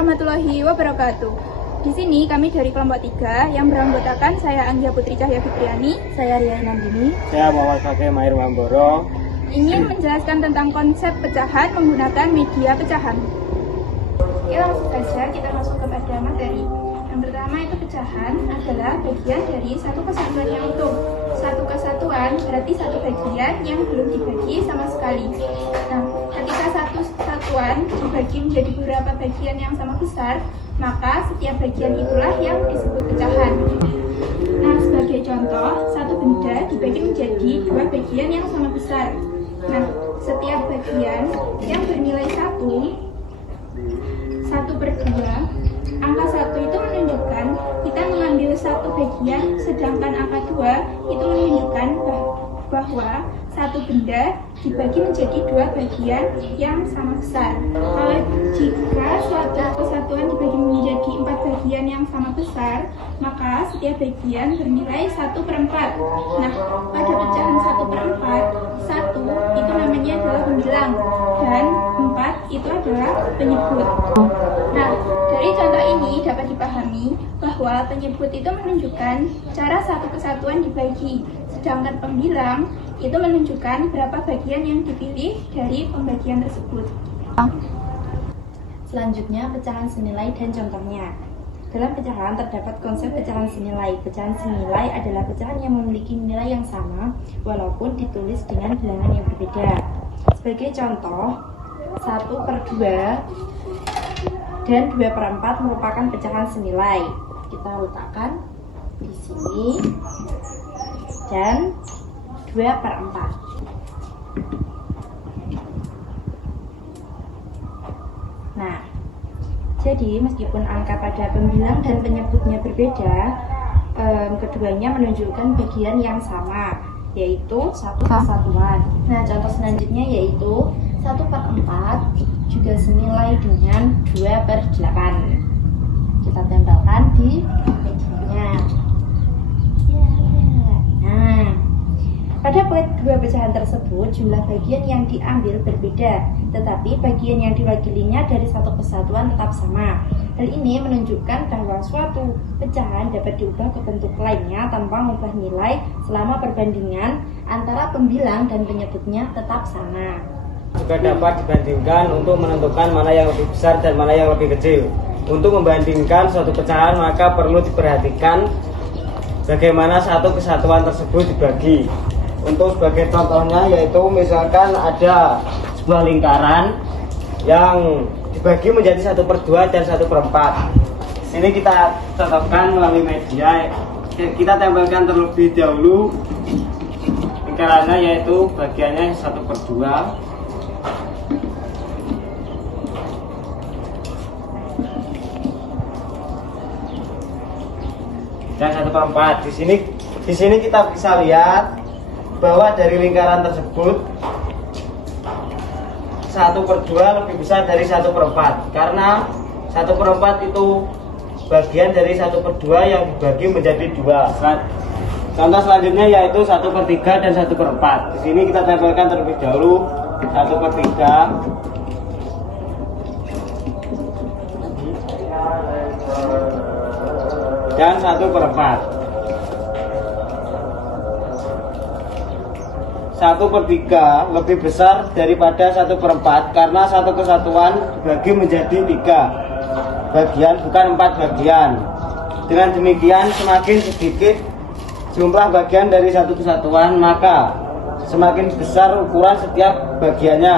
warahmatullahi wabarakatuh. Di sini kami dari kelompok 3 yang beranggotakan saya Anggia Putri Cahya Fitriani, saya Ria Nandini, saya Muhammad Fakih Mahir Mamboro, ingin menjelaskan tentang konsep pecahan menggunakan media pecahan. Oke, langsung saja kita masuk kepada materi. Yang pertama itu pecahan adalah bagian dari satu kesatuan yang utuh. Satu kesatuan berarti satu bagian yang belum dibagi sama sekali. Nah, ketika satu kesatuan dibagi menjadi beberapa bagian yang sama besar, maka setiap bagian itulah yang disebut pecahan. Nah, sebagai contoh, satu benda dibagi menjadi dua bagian yang sama besar. Nah, setiap bagian yang bernilai 1/2, angka 1 itu menunjukkan kita mengambil satu bagian, sedangkan angka 2 itu menunjukkan bahwa satu benda dibagi menjadi dua bagian yang sama besar. Kalau jika suatu kesatuan dibagi menjadi 4 bagian yang sama besar, maka setiap bagian bernilai 1/4. Nah, pada pecahan 1/4, 1 itu namanya adalah pembilang dan 4 itu adalah penyebut. Nah, dari contoh ini dapat dipahami bahwa penyebut itu menunjukkan cara satu kesatuan dibagi, sedangkan pembilang itu menunjukkan berapa bagian yang dipilih dari pembagian tersebut. Selanjutnya, pecahan senilai dan contohnya. Dalam pecahan terdapat konsep pecahan senilai. Pecahan senilai adalah pecahan yang memiliki nilai yang sama walaupun ditulis dengan bilangan yang berbeda. Sebagai contoh, 1/2 dan 2/4 merupakan pecahan senilai. Kita letakkan di sini dan 2/4. Nah, jadi meskipun angka pada pembilang dan penyebutnya berbeda, keduanya menunjukkan bagian yang sama, yaitu satu kesatuan. Nah, contoh selanjutnya yaitu 1/4 juga senilai dengan 2/8. Kita tempelkan di mejanya. Nah, pada kedua pecahan tersebut jumlah bagian yang diambil berbeda, tetapi bagian yang diwakilinya dari satu kesatuan tetap sama. Hal ini menunjukkan bahwa suatu pecahan dapat diubah ke bentuk lainnya tanpa mengubah nilai selama perbandingan antara pembilang dan penyebutnya tetap sama. Juga dapat dibandingkan untuk menentukan mana yang lebih besar dan mana yang lebih kecil. Untuk membandingkan suatu pecahan maka perlu diperhatikan bagaimana satu kesatuan tersebut dibagi. Untuk sebagai contohnya yaitu misalkan ada sebuah lingkaran yang dibagi menjadi 1/2 dan 1/4. Ini kita contohkan melalui media. Kita tempelkan terlebih dahulu lingkarannya, yaitu bagiannya 1/2 dan 1/4. Di sini kita bisa lihat bahwa dari lingkaran tersebut 1/2 lebih besar dari 1/4 karena 1/4 itu bagian dari 1/2 yang dibagi menjadi 2. Contoh selanjutnya yaitu 1/3 dan 1/4. Di sini kita tempelkan terlebih dahulu 1/3 dan 1/4. 1/3 lebih besar daripada 1/4 karena satu kesatuan dibagi menjadi 3 bagian, bukan 4 bagian. Dengan demikian, semakin sedikit jumlah bagian dari satu kesatuan, maka semakin besar ukuran setiap bagiannya.